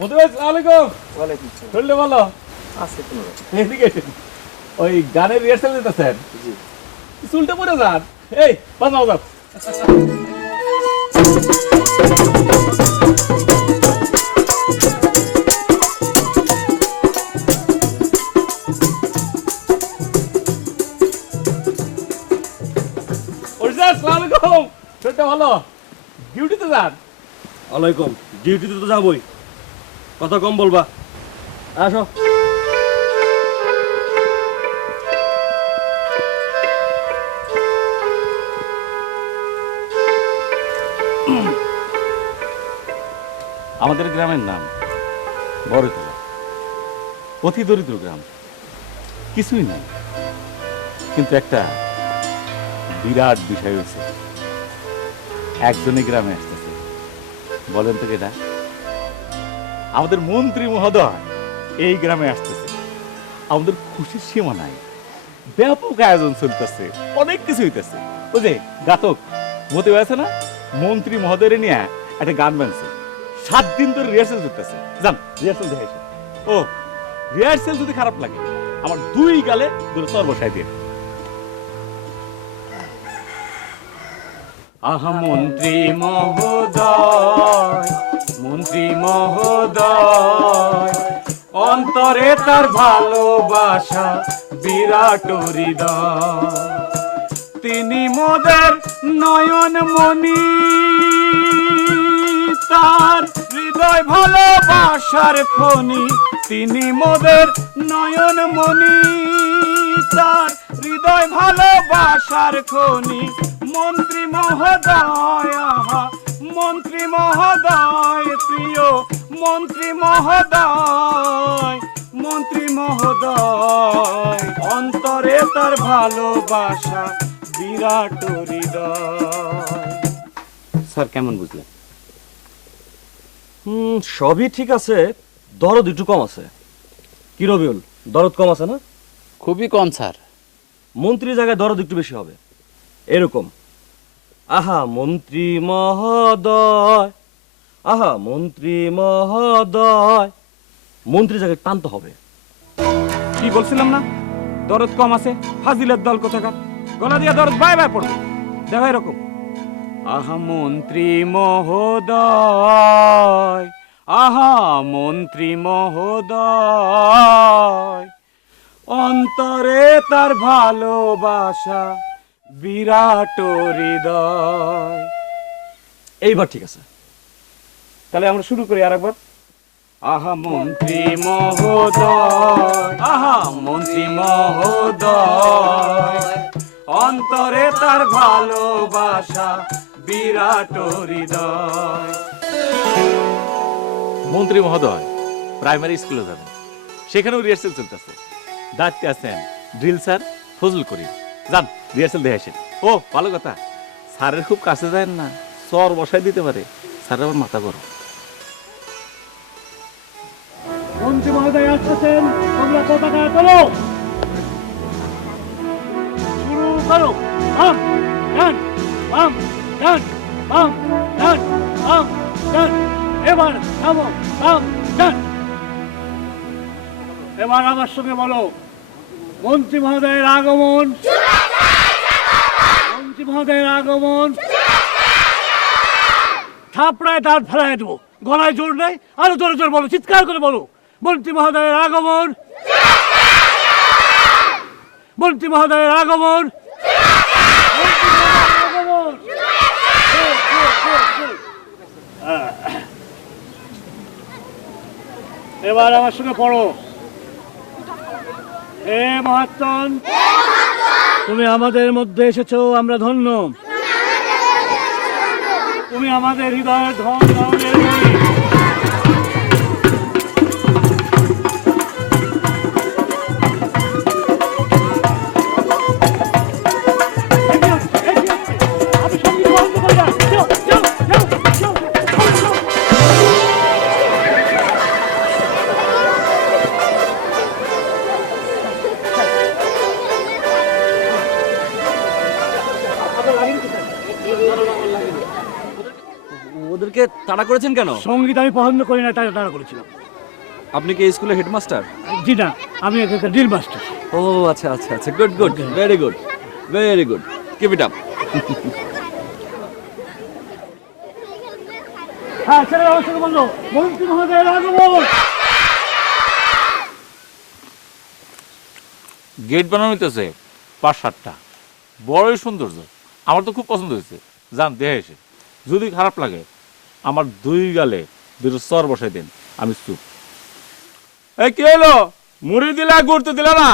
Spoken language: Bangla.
মধু ভাই আসসালামু আলাইকুম। ওয়ালাইকুম আসসালাম। শরীরটা ভালো? আছে কোনো রকম। এদিকে এসেন। ওই গানের রিহার্সাল দিতেছেন? জি। চুলটা পরে যান। এই বাজাও যাও। আসসালামু আলাইকুম। শরীরটা ভালো? ডিউটিতে যান? ওয়ালাইকুম। ডিউটিতে তো যাবই, কথা কম বলবা। আসো। আমাদের গ্রামের নাম বড়তলা। অতি দরিদ্র গ্রাম, কিছুই নাই, কিন্তু একটা বিরাট বিষয় হয়েছে। একজনই গ্রামে আসতেছে। বলেন তো কেটা? আমাদের মন্ত্রী মহোদয় এই গ্রামে আসতেছে। আমাদের খুশির সীমা নাই, ব্যাপক আয়োজন চলতেছে, অনেক কিছু হইতেছে। ওই যে গাতক মতে আছে না, মন্ত্রী মহোদয়ের নিয়ে একটা গান বানছে, 7 দিন ধরে রিহার্সেল চলতেছে। যান রিহার্সেল দেখে আসেন। ও রিহার্সেল যদি খারাপ লাগে আমার 2 গালে ধরে চর বসাই দিয়ে। আহা মন্ত্রী মহোদয়, মন্ত্রী মহোদয়, অন্তরে তার ভালোবাসা বিরাট হৃদয়। তিনি মোদের নয়ন মনি, তার হৃদয় ভালোবাসার খনি। তিনি মোদের নয়ন মনি, তার হৃদয় ভালোবাসার খনি। মন্ত্রী মহোদয়, আহা মন্ত্রী মহোদয়, প্রিয় মন্ত্রী মহোদয়, মন্ত্রী মহোদয়, অন্তরে তার ভালোবাসা বিরাট হৃদয়। স্যার কেমন বুঝলেন? সবই ঠিক আছে, দরদ একটু কম আছে। কি রবিউল, দরদ কম আছে না? খুবই কম স্যার। মন্ত্রীর জায়গায় দরদ একটু বেশি হবে, এরকম। আহা মন্ত্রী মহোদয়, আহা মন্ত্রী মহোদয়, মন্ত্রী জায়গায় টানতে হবে। কি বলছিলাম না, দরদ কম আছে? ফাজিলের দল কোথাকার, গলা দিয়া দরদ বাই বাই পড়বে। দেখো এরকম, আহা মন্ত্রী মহোদয়, আহা মন্ত্রী মহোদয়, অন্তরে তার ভালোবাসা বিরাট হৃদয়। এইবার ঠিক আছে। তাহলে আমরা শুরু করি আরেকবার। আহা মন্ত্রী মহোদয়, আহা মন্ত্রী মহোদয়, অন্তরে তার ভালোবাসা বিরাট হৃদয়। মন্ত্রী মহোদয় প্রাইমারি স্কুলে যাবেন, সেখানেও রিহার্সেল চলতেছে। দায়িত্বে আছেন ড্রিল স্যার ফজল করিম। যান রিহার্সেল দেখে আসেন। ও ভালো কথা, স্যারের খুব কাছে যায় না, চর বসাই দিতে পারে, স্যারের আবার মাথা গরম। মন্ত্রী মহোদয় আসতেছেন, তোমরা পতাকা তোলো, শুরু করো। বাম ডান, বাম ডান, বাম ডান, বাম ডান। এবার থামো, বাম ডান। এবার আমার সঙ্গে বলো, মন্ত্রী মহোদয়ের আগমন, মন্ত্রী মহোদয়ের আগমন। থাপড়ায় দাঁত ফেলায় দেবো, গলায় জোর নেই, আরো জোরে জোরে বলো, চিৎকার করে বলো, মন্ত্রী মহোদয়ের আগমন, মন্ত্রী মহোদয়ের আগমন, আগমন। এবার আমার সঙ্গে পড়ো। হে মহাত্মন, তুমি আমাদের মধ্যে এসেছো, আমরা ধন্য। তুমি আমাদের হৃদয়ের ধন ধারণের মণি। আমি সঙ্গীত বন্ধ করে যাও, যাও, যাও, যাও, যাও, যাও। ওদেরকে তাড়া করেছেন কেন? সঙ্গীত আমি পছন্দ করি না, তাই তারা করেছিলাম। আপনি কি এই স্কুলের হেডমাস্টার? জি না, আমি একটা ড্রিল মাস্টার। ও আচ্ছা আচ্ছা আচ্ছা, good good, very good, very good, keep it up. হ্যাঁ, ছেলে আমার সঙ্গে বললো মন্ত্রী মহোদয়ের আগমন। গেট বানানো হইতেছে 5-7টা, বড়ই সৌন্দর্য। আমার তো খুব পছন্দ হয়েছে, যান দেখে এসে। যদি খারাপ লাগে আমার 2 গালে 2টো চর বসাই দেন, আমি চুপ। এই কি হলো, মুড়ি দিলা, ঘুরতে দিলা না?